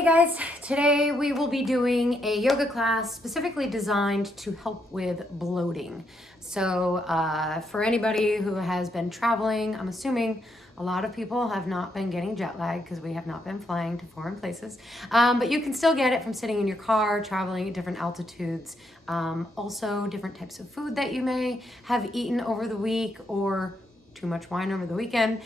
Hey guys, today we will be doing a yoga class specifically designed to help with bloating. So for anybody who has been traveling, I'm assuming a lot of people have not been getting jet lag because we have not been flying to foreign places. But you can still get it from sitting in your car, traveling at different altitudes. Also different types of food that you may have eaten over the week or too much wine over the weekend.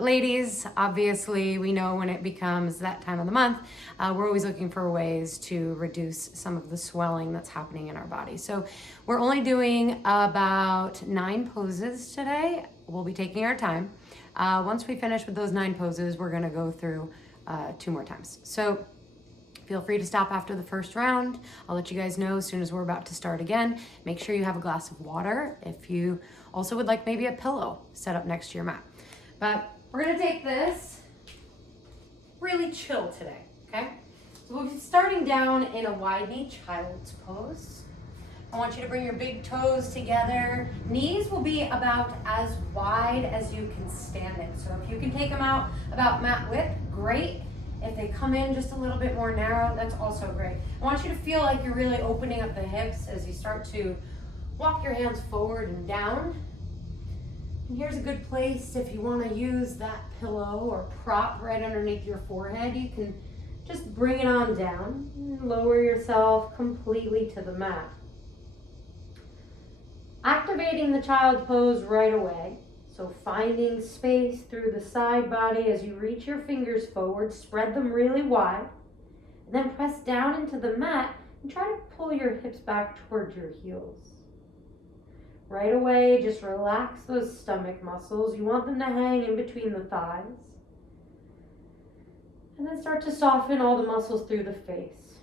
Ladies, obviously, we know when it becomes that time of the month, we're always looking for ways to reduce some of the swelling that's happening in our body. So we're only doing about 9 poses today. We'll be taking our time. Once we finish with those 9 poses, we're gonna go through 2 more times. So feel free to stop after the first round. I'll let you guys know as soon as we're about to start again. Make sure you have a glass of water. If you also would like maybe a pillow set up next to your mat. But we're gonna take this really chill today, okay? So we'll be starting down in a wide knee child's pose. I want you to bring your big toes together. Knees will be about as wide as you can stand it. So if you can take them out about mat width, great. If they come in just a little bit more narrow, that's also great. I want you to feel like you're really opening up the hips as you start to walk your hands forward and down. And here's a good place if you want to use that pillow or prop right underneath your forehead. You can just bring it on down and lower yourself completely to the mat. Activating the child pose right away. So finding space through the side body as you reach your fingers forward, spread them really wide, and then press down into the mat and try to pull your hips back towards your heels. Right away, just relax those stomach muscles. You want them to hang in between the thighs. And then start to soften all the muscles through the face.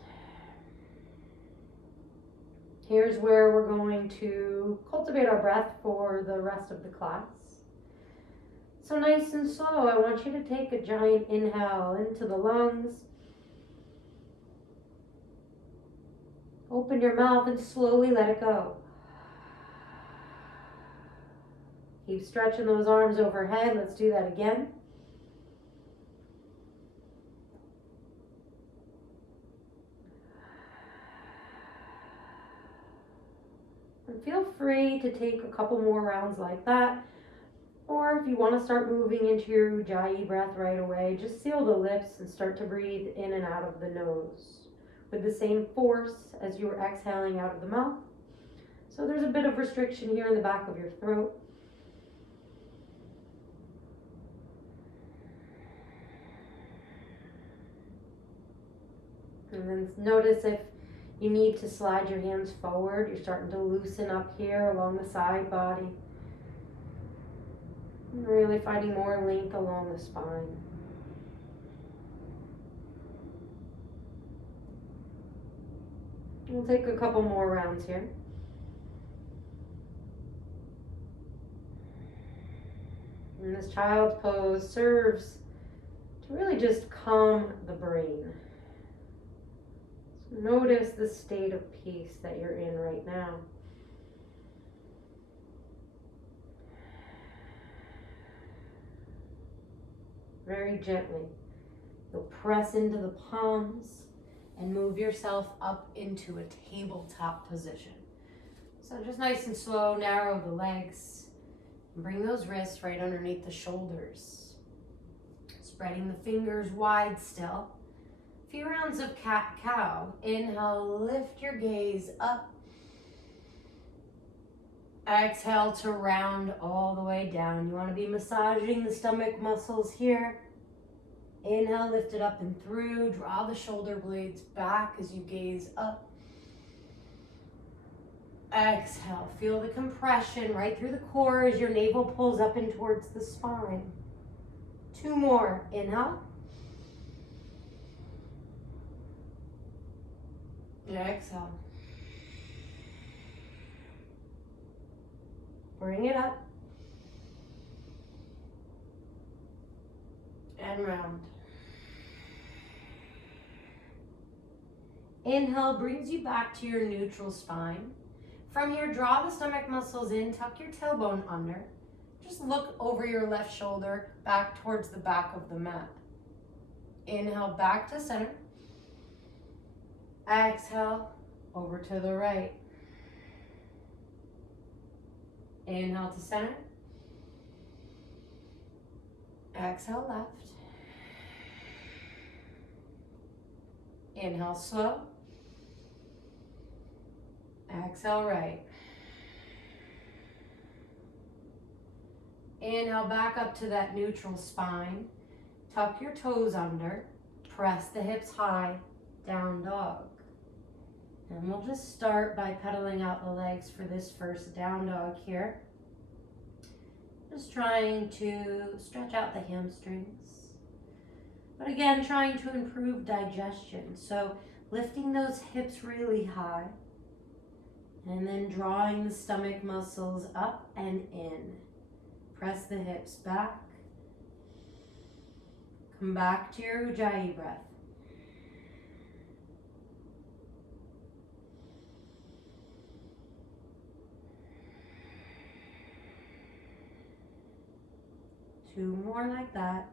Here's where we're going to cultivate our breath for the rest of the class. So nice and slow, I want you to take a giant inhale into the lungs. Open your mouth and slowly let it go. Keep stretching those arms overhead. Let's do that again. And feel free to take a couple more rounds like that. Or if you want to start moving into your Ujjayi breath right away, just seal the lips and start to breathe in and out of the nose with the same force as you were exhaling out of the mouth. So there's a bit of restriction here in the back of your throat. And then notice if you need to slide your hands forward. You're starting to loosen up here along the side body. Really finding more length along the spine. We'll take a couple more rounds here. And this child's pose serves to really just calm the brain. So notice the state of peace that you're in right now. Very gently, you'll press into the palms and move yourself up into a tabletop position. So just nice and slow, narrow the legs, and bring those wrists right underneath the shoulders. Spreading the fingers wide still. A few rounds of cat-cow. Inhale, lift your gaze up. Exhale to round all the way down. You want to be massaging the stomach muscles here. Inhale, lift it up and through. Draw the shoulder blades back as you gaze up. Exhale, feel the compression right through the core as your navel pulls up and towards the spine. 2 more. Inhale. Exhale. Bring it up. And round. Inhale brings you back to your neutral spine. From here, draw the stomach muscles in, tuck your tailbone under. Just look over your left shoulder back towards the back of the mat. Inhale, back to center. Exhale, over to the right. Inhale to center. Exhale, left. Inhale, slow. Exhale, right. Inhale, back up to that neutral spine. Tuck your toes under. Press the hips high. Down dog. And we'll just start by pedaling out the legs for this first down dog here. Just trying to stretch out the hamstrings. But again, trying to improve digestion. So lifting those hips really high. And then drawing the stomach muscles up and in. Press the hips back. Come back to your Ujjayi breath. Two more like that.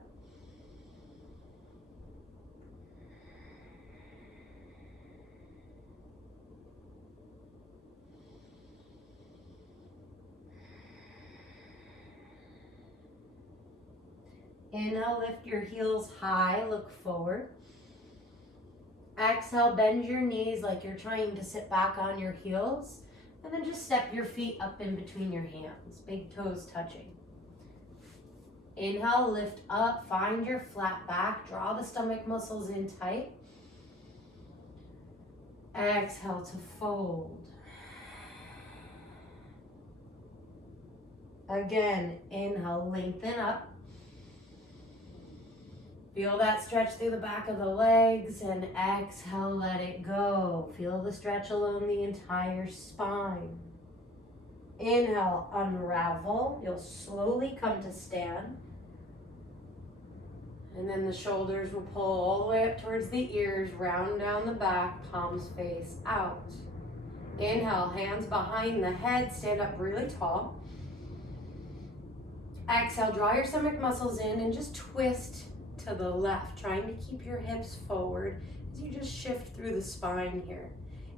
Inhale, lift your heels high, look forward. Exhale, bend your knees like you're trying to sit back on your heels. And then just step your feet up in between your hands, big toes touching. Inhale, lift up, find your flat back, draw the stomach muscles in tight. Exhale to fold. Again, inhale, lengthen up. Feel that stretch through the back of the legs, and exhale, let it go. Feel the stretch along the entire spine. Inhale, unravel. You'll slowly come to stand. And then the shoulders will pull all the way up towards the ears, round down the back, palms face out. Inhale, hands behind the head, stand up really tall. Exhale, draw your stomach muscles in and just twist to the left, trying to keep your hips forward as you just shift through the spine here.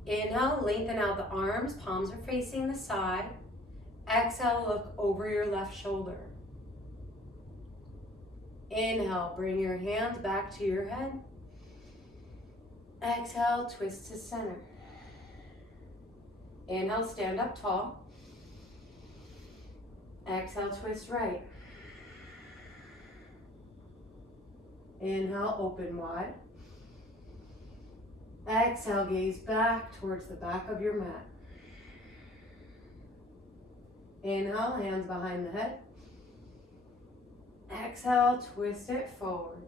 Inhale, lengthen out the arms, palms are facing the side. Exhale, look over your left shoulder. Inhale, bring your hands back to your head. Exhale, twist to center. Inhale, stand up tall. Exhale, twist right. Inhale, open wide. Exhale, gaze back towards the back of your mat. Inhale, hands behind the head. Exhale, twist it forward.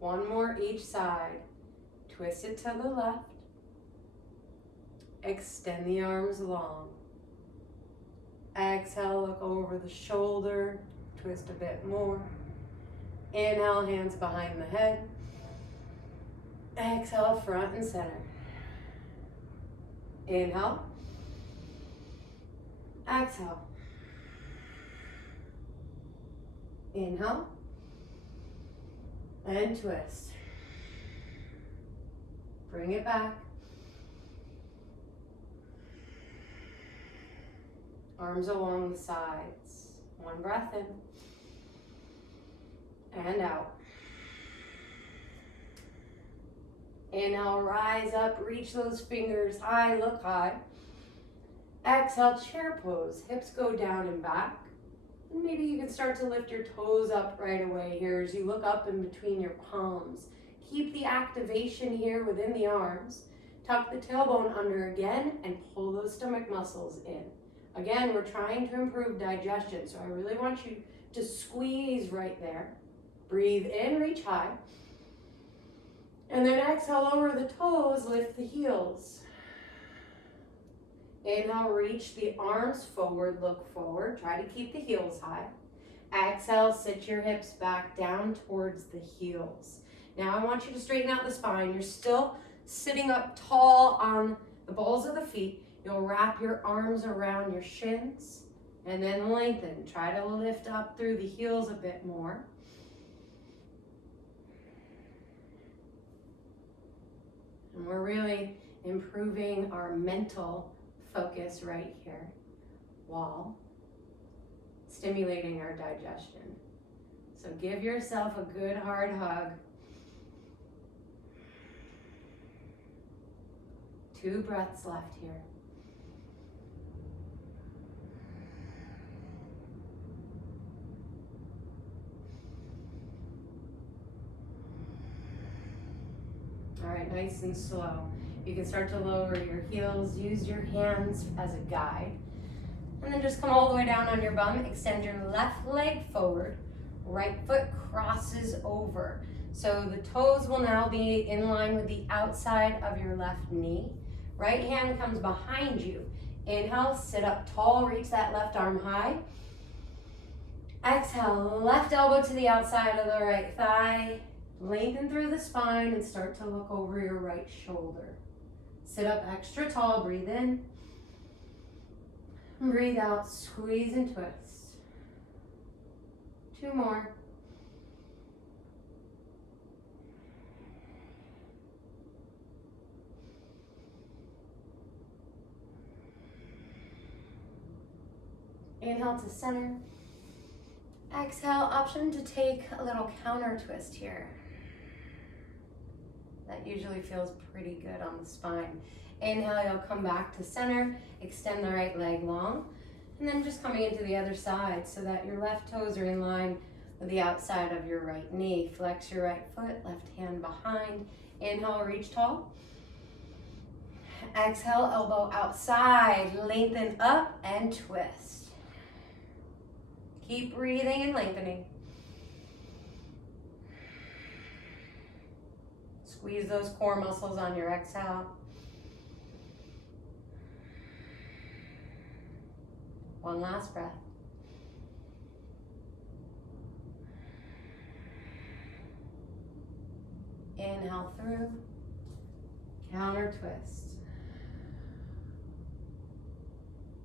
One more each side. Twist it to the left. Extend the arms long. Exhale, look over the shoulder. Twist a bit more. Inhale, hands behind the head. Exhale, front and center. Inhale. Exhale. Inhale. And twist. Bring it back. Arms along the sides. One breath in. And out. Inhale, rise up, reach those fingers high, look high. Exhale, chair pose. Hips go down and back. And maybe you can start to lift your toes up right away here as you look up in between your palms. Keep the activation here within the arms. Tuck the tailbone under again and pull those stomach muscles in. Again, we're trying to improve digestion, so I really want you to squeeze right there. Breathe in, reach high. And then exhale, lower the toes, lift the heels. Inhale, reach the arms forward, look forward. Try to keep the heels high. Exhale, sit your hips back down towards the heels. Now I want you to straighten out the spine. You're still sitting up tall on the balls of the feet. You'll wrap your arms around your shins and then lengthen. Try to lift up through the heels a bit more. And we're really improving our mental focus right here while stimulating our digestion. So give yourself a good hard hug. 2 breaths left here. All right, nice and slow. You can start to lower your heels, use your hands as a guide. And then just come all the way down on your bum, extend your left leg forward, right foot crosses over. So the toes will now be in line with the outside of your left knee. Right hand comes behind you. Inhale, sit up tall, reach that left arm high. Exhale, left elbow to the outside of the right thigh. Lengthen through the spine and start to look over your right shoulder. Sit up extra tall, breathe in. Breathe out, squeeze and twist. 2 more. Inhale to center. Exhale, option to take a little counter twist here. That usually feels pretty good on the spine. Inhale, you'll come back to center, extend the right leg long, and then just coming into the other side so that your left toes are in line with the outside of your right knee. Flex your right foot, left hand behind. Inhale, reach tall. Exhale, elbow outside, lengthen up and twist. Keep breathing and lengthening. Squeeze those core muscles on your exhale. One last breath. Inhale through, counter twist.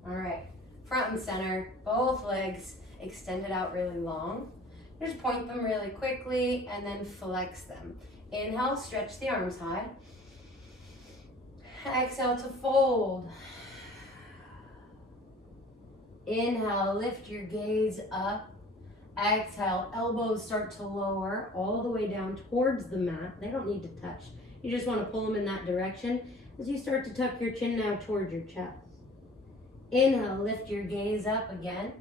All right, front and center, both legs extended out really long. Just point them really quickly and then flex them. Inhale, stretch the arms high. Exhale to fold. Inhale, lift your gaze up. Exhale, elbows start to lower all the way down towards the mat. They don't need to touch. You just want to pull them in that direction as you start to tuck your chin now towards your chest. Inhale, lift your gaze up again.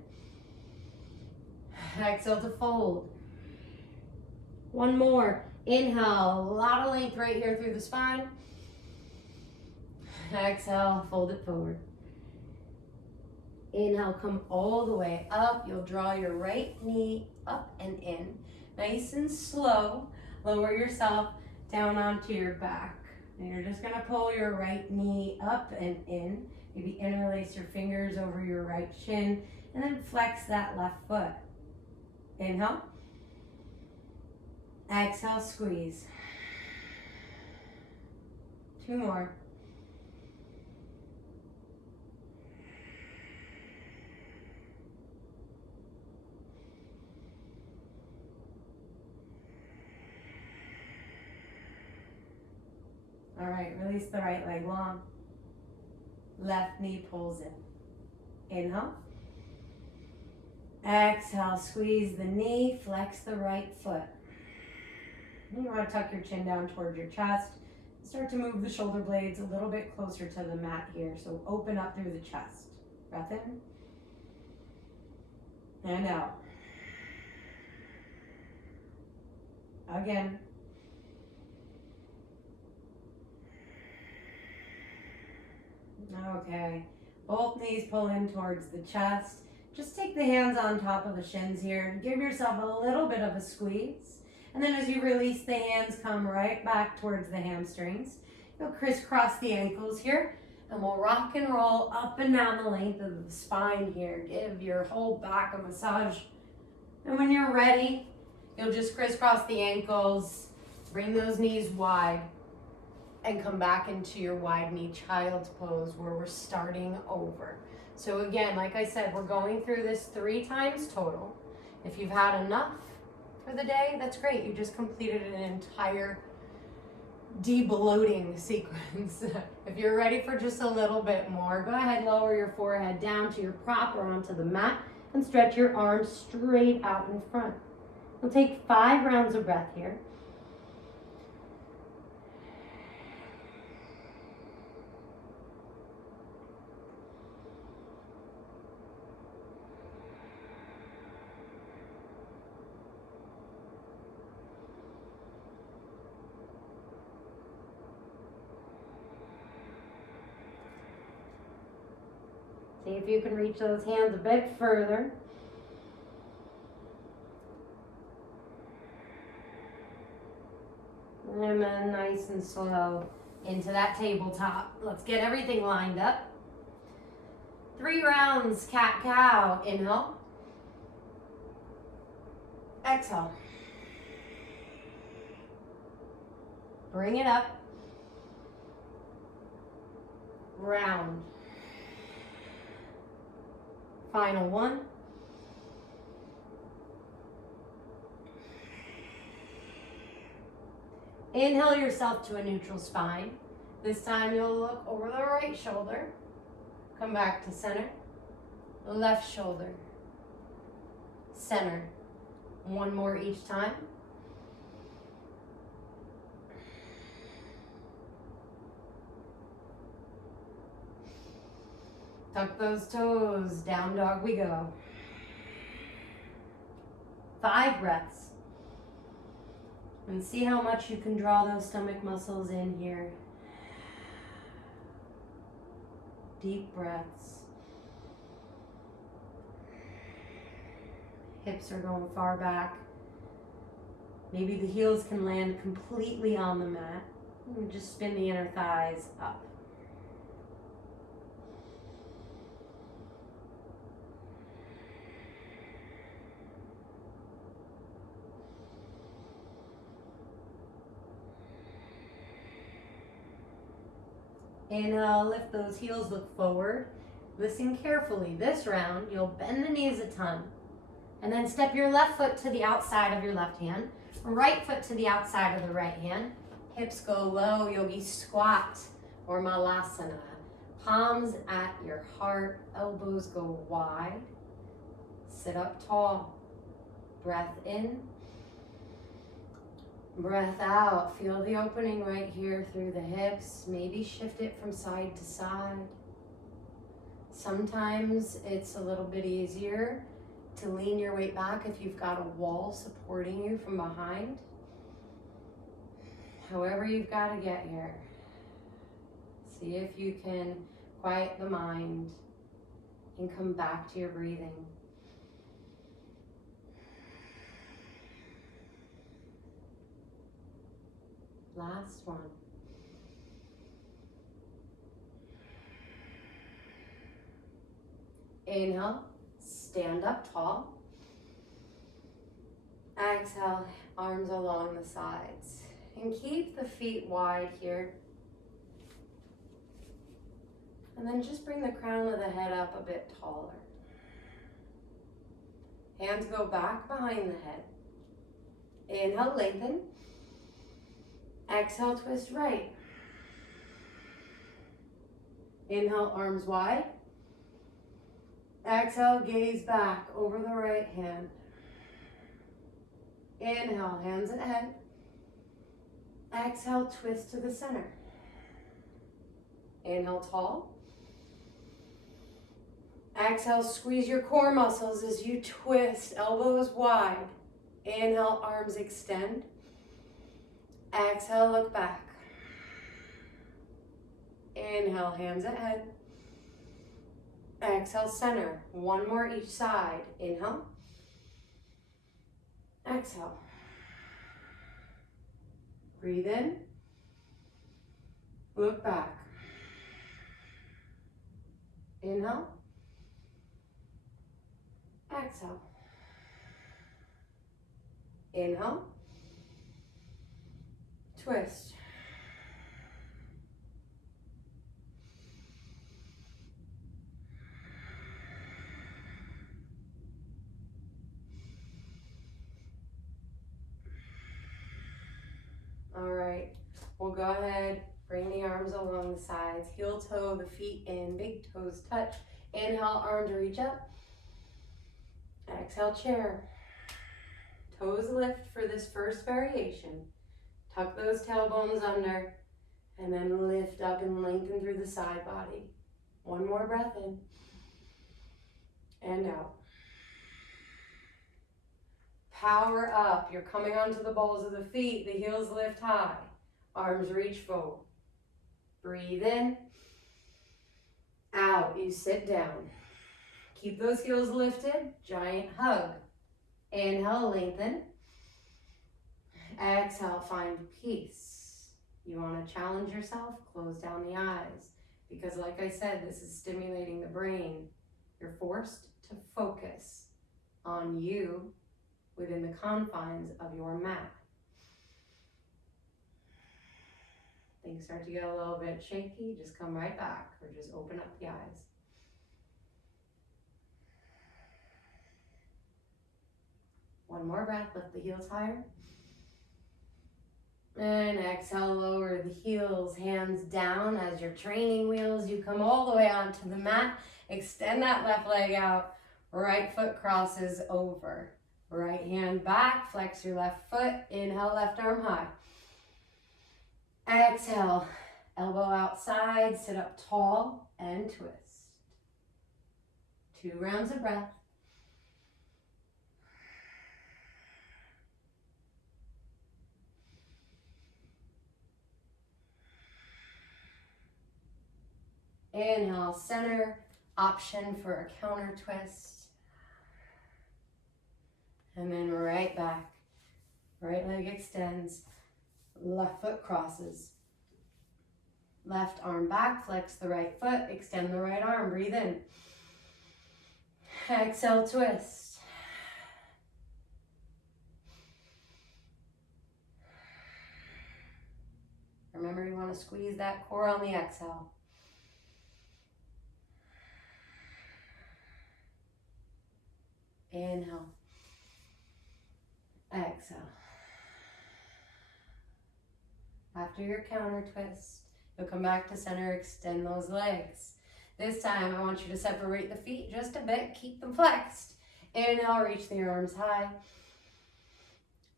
Exhale to fold. One more. Inhale, a lot of length right here through the spine. Exhale, fold it forward. Inhale, come all the way up. You'll draw your right knee up and in. Nice and slow. Lower yourself down onto your back. And you're just gonna pull your right knee up and in. Maybe interlace your fingers over your right shin and then flex that left foot. Inhale. Exhale, squeeze. 2 more. All right, release the right leg long. Left knee pulls in. Inhale. Exhale, squeeze the knee, flex the right foot. You want to tuck your chin down towards your chest. Start to move the shoulder blades a little bit closer to the mat here. So open up through the chest. Breath in. And out. Again. Okay. Both knees pull in towards the chest. Just take the hands on top of the shins here. Give yourself a little bit of a squeeze. And then as you release the hands, come right back towards the hamstrings. You'll crisscross the ankles here. And we'll rock and roll up and down the length of the spine here. Give your whole back a massage. And when you're ready, you'll just crisscross the ankles. Bring those knees wide. And come back into your wide knee child's pose where we're starting over. So again, like I said, we're going through this 3 times total. If you've had enough for the day, that's great. You just completed an entire de-bloating sequence. If you're ready for just a little bit more, go ahead, lower your forehead down to your prop or onto the mat and stretch your arms straight out in front. We'll take 5 rounds of breath here. See if you can reach those hands a bit further. And then nice and slow into that tabletop. Let's get everything lined up. 3 rounds, cat-cow. Inhale. Exhale. Bring it up. Round. Final one. Inhale yourself to a neutral spine. This time you'll look over the right shoulder. Come back to center. Left shoulder. Center. One more each time. Tuck those toes, down dog we go. 5 breaths. And see how much you can draw those stomach muscles in here. Deep breaths. Hips are going far back. Maybe the heels can land completely on the mat. And just spin the inner thighs up. Inhale, lift those heels, look forward. Listen carefully. This round, you'll bend the knees a ton. And then step your left foot to the outside of your left hand. Right foot to the outside of the right hand. Hips go low, yogi squat or malasana. Palms at your heart, elbows go wide. Sit up tall. Breath in. Breath out. Feel the opening right here through the hips. Maybe shift it from side to side. Sometimes it's a little bit easier to lean your weight back if you've got a wall supporting you from behind. However you've got to get here. See if you can quiet the mind and come back to your breathing. Last one. Inhale, stand up tall. Exhale, arms along the sides. And keep the feet wide here. And then just bring the crown of the head up a bit taller. Hands go back behind the head. Inhale, lengthen. Exhale, twist right. Inhale, arms wide. Exhale, gaze back over the right hand. Inhale, hands at head. Exhale, twist to the center. Inhale, tall. Exhale, squeeze your core muscles as you twist, elbows wide. Inhale, arms extend. Exhale, look back. Inhale, hands at head. Exhale, center. One more each side. Inhale. Exhale. Breathe in. Look back. Inhale. Exhale. Inhale. Twist. All right. We'll go ahead, bring the arms along the sides, heel toe, the feet in, big toes touch. Inhale, arms reach up. Exhale, chair. Toes lift for this first variation. Tuck those tailbones under, and then lift up and lengthen through the side body. One more breath in, and out. Power up. You're coming onto the balls of the feet. The heels lift high. Arms reach forward. Breathe in. Out. You sit down. Keep those heels lifted. Giant hug. Inhale, lengthen. Exhale, find peace. You want to challenge yourself? Close down the eyes. Because like I said, this is stimulating the brain. You're forced to focus on you within the confines of your mat. Things start to get a little bit shaky, just come right back or just open up the eyes. One more breath, lift the heels higher. And exhale, lower the heels, hands down as your training wheels. You come all the way onto the mat. Extend that left leg out. Right foot crosses over. Right hand back, flex your left foot. Inhale, left arm high. Exhale, elbow outside, sit up tall and twist. 2 rounds of breath. Inhale, center, option for a counter twist. And then right back. Right leg extends, left foot crosses. Left arm back, flex the right foot, extend the right arm, breathe in. Exhale, twist. Remember, you want to squeeze that core on the exhale. Inhale. Exhale. After your counter twist, you'll come back to center, extend those legs. This time, I want you to separate the feet just a bit, keep them flexed. Inhale, reach the arms high.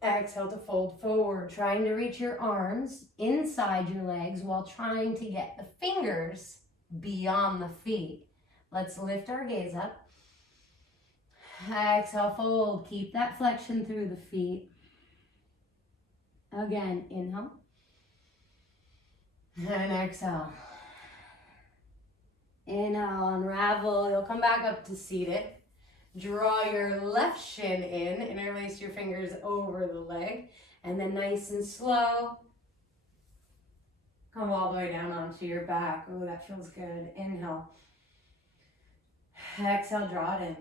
Exhale to fold forward, trying to reach your arms inside your legs while trying to get the fingers beyond the feet. Let's lift our gaze up. Exhale, fold. Keep that flexion through the feet. Again, inhale. And exhale. Inhale, unravel. You'll come back up to seated. Draw your left shin in. Interlace your fingers over the leg. And then nice and slow, come all the way down onto your back. Oh, that feels good. Inhale. Exhale, draw it in.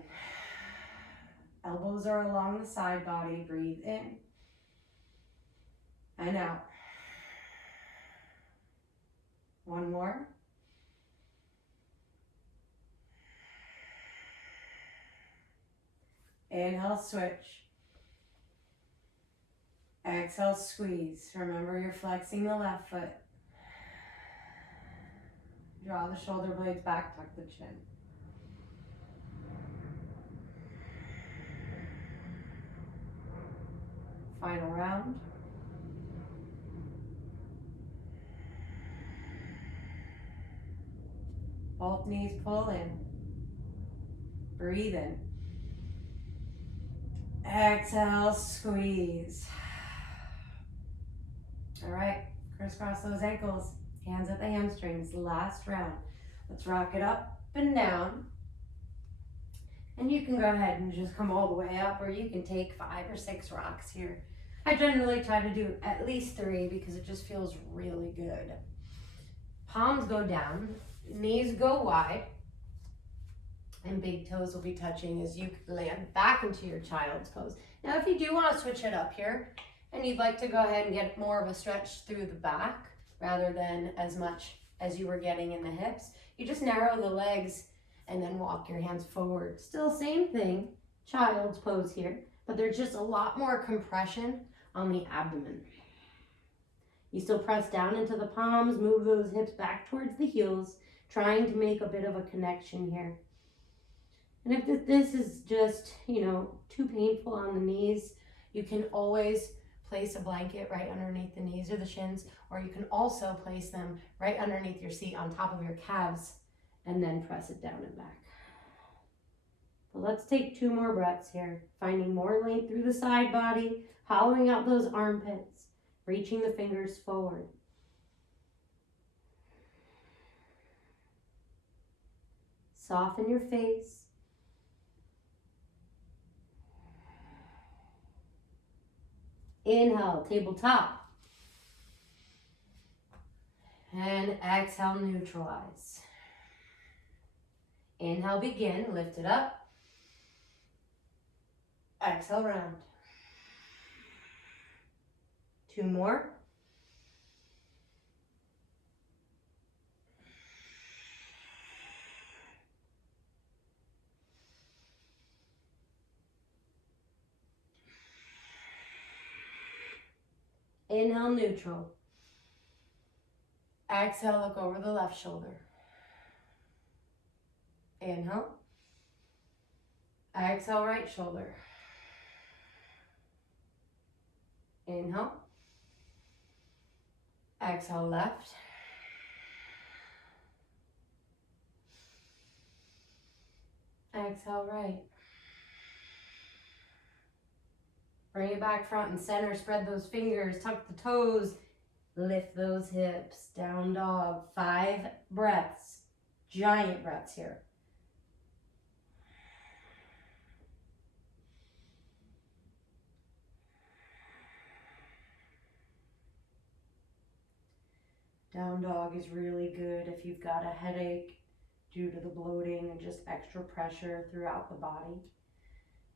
Elbows are along the side body. Breathe in and out. One more. Inhale, switch. Exhale, squeeze. Remember, you're flexing the left foot. Draw the shoulder blades back, tuck the chin. Final round. Both knees pull in. Breathe in. Exhale, squeeze. All right, crisscross those ankles. Hands at the hamstrings. Last round. Let's rock it up and down. And you can go ahead and just come all the way up, or you can take 5 or 6 rocks here. I generally try to do at least 3 because it just feels really good. Palms go down, knees go wide, and big toes will be touching as you land back into your child's pose. Now, if you do want to switch it up here, and you'd like to go ahead and get more of a stretch through the back, rather than as much as you were getting in the hips, you just narrow the legs and then walk your hands forward. Still same thing, child's pose here, but there's just a lot more compression on the abdomen. You still press down into the palms, move those hips back towards the heels, trying to make a bit of a connection here. And if this is just, too painful on the knees, you can always place a blanket right underneath the knees or the shins, or you can also place them right underneath your seat on top of your calves and then press it down and back. So let's take 2 more breaths here, finding more length through the side body, hollowing out those armpits, reaching the fingers forward. Soften your face. Inhale, tabletop. And exhale, neutralize. Inhale, begin, lift it up. Exhale, round. 2 more. Inhale, neutral. Exhale, look over the left shoulder. Inhale. Exhale, right shoulder. Inhale. Exhale, left. Exhale, right. Bring it back front and center. Spread those fingers, tuck the toes, lift those hips. Down dog. 5 breaths. Giant breaths here. Down dog is really good if you've got a headache due to the bloating and just extra pressure throughout the body.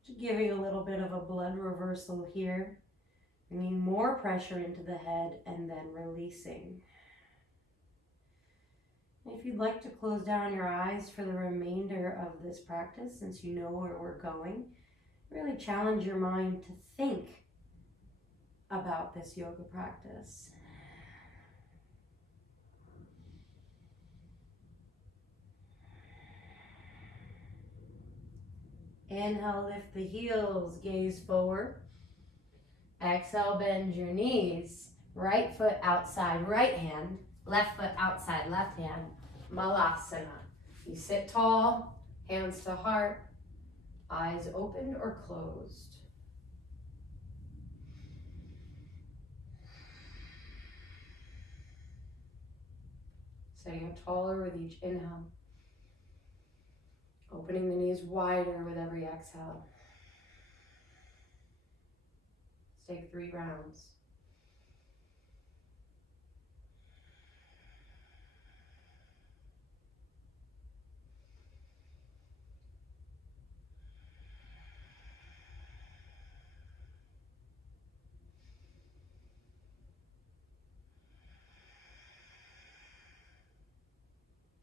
Just giving a little bit of a blood reversal here. Bringing more pressure into the head and then releasing. If you'd like to close down your eyes for the remainder of this practice, since you know where we're going, really challenge your mind to think about this yoga practice. Inhale, lift the heels, gaze forward. Exhale, bend your knees. Right foot outside, right hand. Left foot outside, left hand. Malasana. You sit tall, hands to heart, eyes open or closed. Sitting up taller with each inhale. Opening the knees wider with every exhale. Let's take 3 rounds.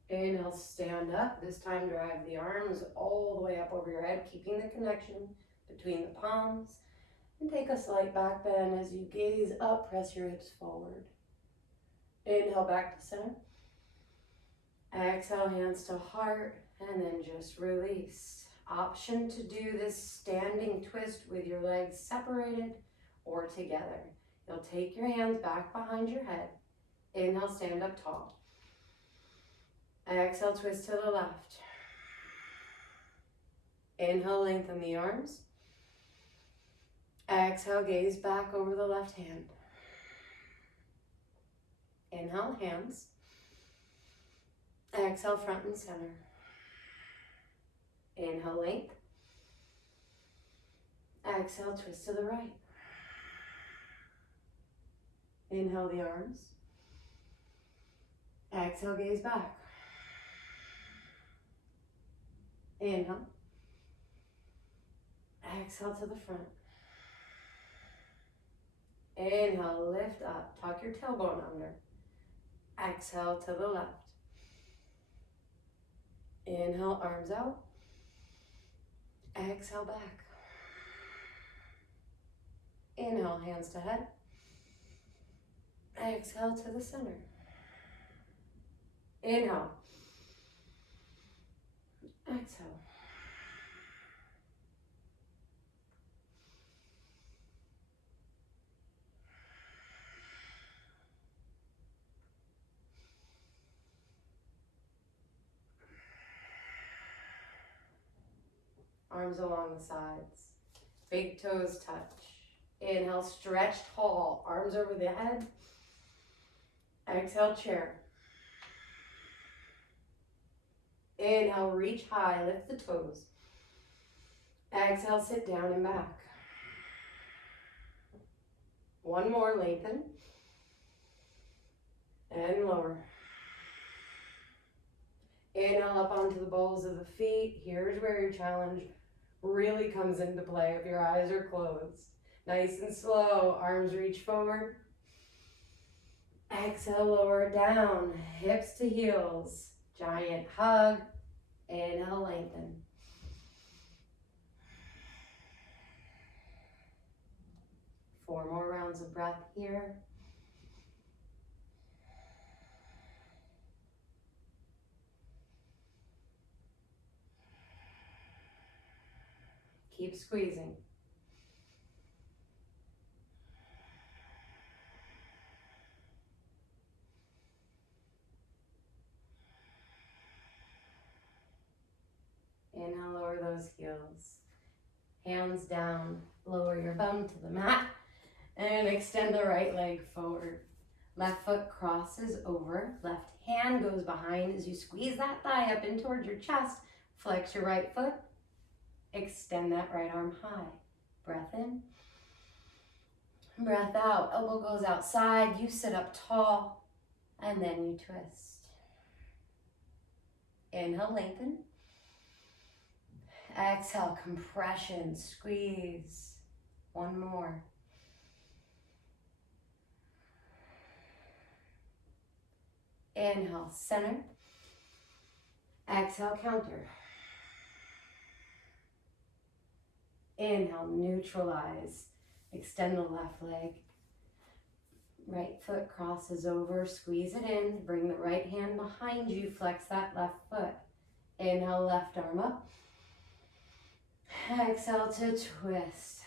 Inhale, stand up. This time drive the arms all the way up over your head, keeping the connection between the palms. And take a slight back bend as you gaze up, press your hips forward. Inhale, back to center. Exhale, hands to heart, and then just release. Option to do this standing twist with your legs separated or together. You'll take your hands back behind your head. Inhale, stand up tall. Exhale, twist to the left. Inhale, lengthen the arms. Exhale, gaze back over the left hand. Inhale, hands. Exhale, front and center. Inhale, length. Exhale, twist to the right. Inhale the arms. Exhale, gaze back. Inhale. Exhale to the front. Inhale, lift up. Tuck your tailbone under. Exhale to the left. Inhale, arms out. Exhale, back. Inhale, hands to head. Exhale to the center. Inhale. Exhale. Arms along the sides. Big toes touch. Inhale, stretch tall. Arms over the head. Exhale, chair. Inhale, reach high, lift the toes. Exhale, sit down and back. One more, lengthen. And lower. Inhale up onto the balls of the feet. Here's where your challenge really comes into play if your eyes are closed. Nice and slow, arms reach forward. Exhale, lower down, hips to heels. Giant hug. Inhale, lengthen. Four more rounds of breath here. Keep squeezing. Inhale, lower those heels. Hands down, lower your bum to the mat and extend the right leg forward. Left foot crosses over, left hand goes behind as you squeeze that thigh up in towards your chest. Flex your right foot, extend that right arm high. Breath in, breath out. Elbow goes outside, you sit up tall, and then you twist. Inhale, lengthen. Exhale, compression, squeeze. One more. Inhale, center. Exhale, counter. Inhale, neutralize. Extend the left leg. Right foot crosses over, squeeze it in. Bring the right hand behind you, flex that left foot. Inhale, left arm up. Exhale to twist.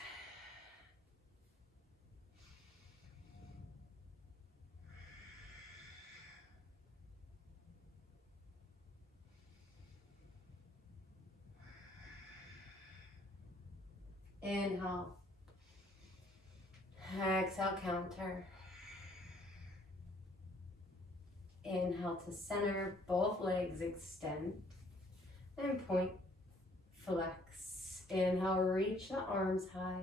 Inhale. Exhale, counter. Inhale to center, both legs extend. And point, flex. Inhale, reach the arms high.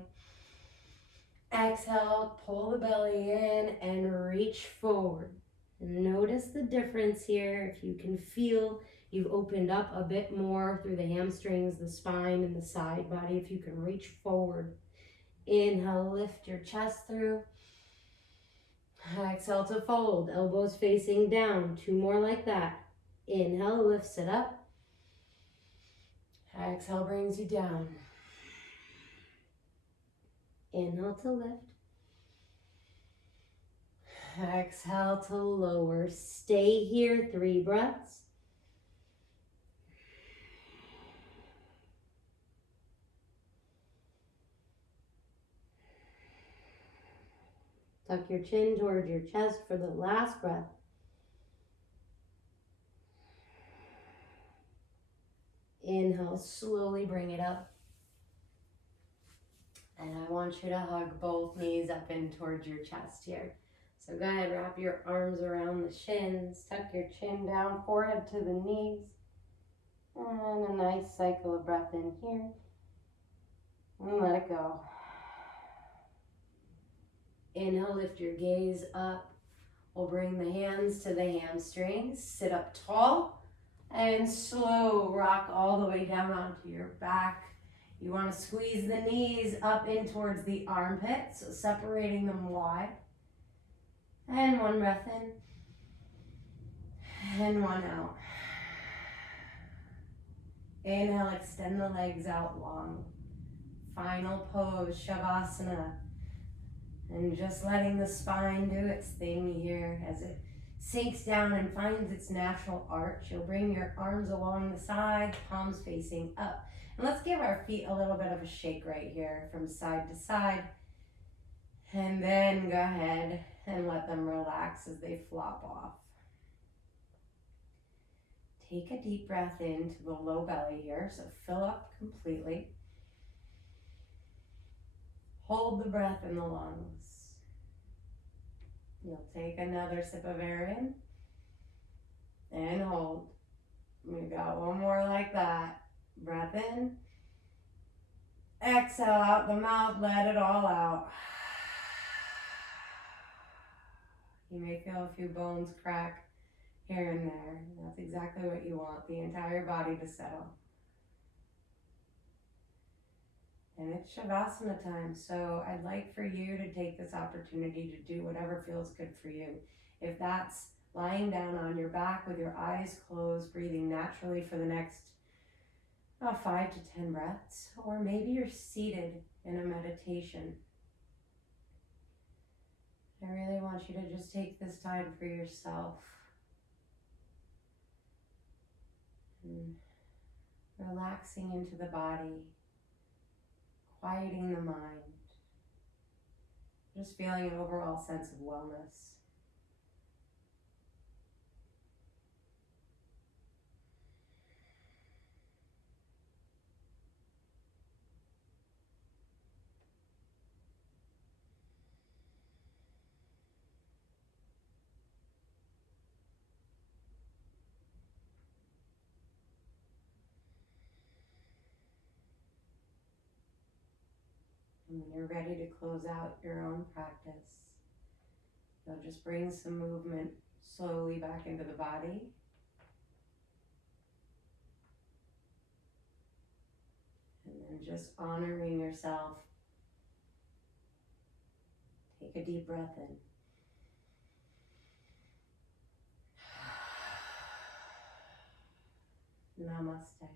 Exhale, pull the belly in and reach forward. Notice the difference here. If you can feel you've opened up a bit more through the hamstrings, the spine, and the side body. If you can reach forward. Inhale, lift your chest through. Exhale to fold, elbows facing down. Two more like that. Inhale, lifts it up. Exhale brings you down. Inhale to lift. Exhale to lower. Stay here, 3 breaths. Tuck your chin towards your chest for the last breath. Inhale, slowly bring it up. And I want you to hug both knees up in towards your chest here. So go ahead, wrap your arms around the shins, tuck your chin down, forehead to the knees. And a nice cycle of breath in here. And let it go. Inhale, lift your gaze up. We'll bring the hands to the hamstrings. Sit up tall and slow rock all the way down onto your back. You want to squeeze the knees up in towards the armpits, so separating them wide. And one breath in. And one out. Inhale, extend the legs out long. Final pose, Shavasana. And just letting the spine do its thing here as it sinks down and finds its natural arch. You'll bring your arms along the side, palms facing up. And let's give our feet a little bit of a shake right here from side to side. And then go ahead and let them relax as they flop off. Take a deep breath into the low belly here, so fill up completely. Hold the breath in the lungs. You'll take another sip of air in and hold. We got one more like that. Breath in. Exhale out the mouth, let it all out. You may feel a few bones crack here and there. That's exactly what you want, the entire body to settle. And it's Shavasana time, so I'd like for you to take this opportunity to do whatever feels good for you. If that's lying down on your back with your eyes closed, breathing naturally for the next 5 to 10 breaths, or maybe you're seated in a meditation. I really want you to just take this time for yourself. And relaxing into the body, quieting the mind, just feeling an overall sense of wellness. And when you're ready to close out your own practice, you'll just bring some movement slowly back into the body. And then just honoring yourself, take a deep breath in. Namaste.